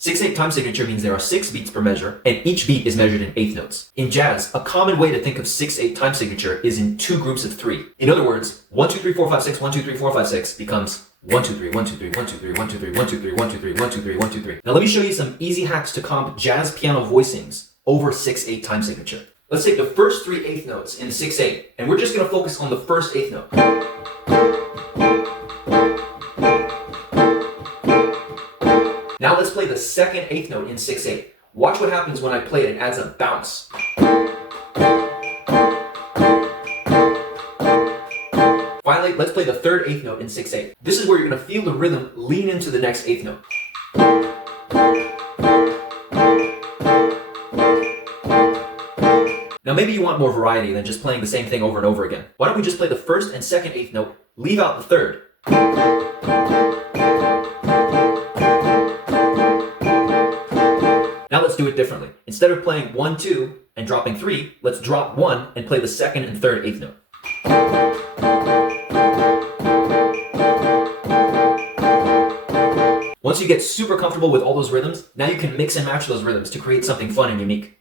6/8 time signature means there are 6 beats per measure, and each beat is measured in eighth notes. In jazz, a common way to think of 6/8 time signature is in 2 groups of 3. In other words, 1 2 3 4 5 6 1 2 3 4 5 6 becomes 1 2 3 1 2 3 1 2 3 1 2 3 1 2 3 1 2 3 1 2 3 1 2 3. Now let me show you some easy hacks to comp jazz piano voicings over 6/8 time signature. Let's take the first 3 eighth notes in 6/8, and we're just going to focus on the first eighth note. Now let's play the second eighth note in 6/8. Watch what happens when I play it. It adds a bounce. Finally, let's play the third eighth note in 6/8. This is where you're going to feel the rhythm lean into the next eighth note. Now maybe you want more variety than just playing the same thing over and over again. Why don't we just play the first and second eighth note, leave out the third. Now let's do it differently. Instead of playing 1 2 and dropping 3, let's drop 1 and play the second and third eighth note. Once you get super comfortable with all those rhythms, now you can mix and match those rhythms to create something fun and unique.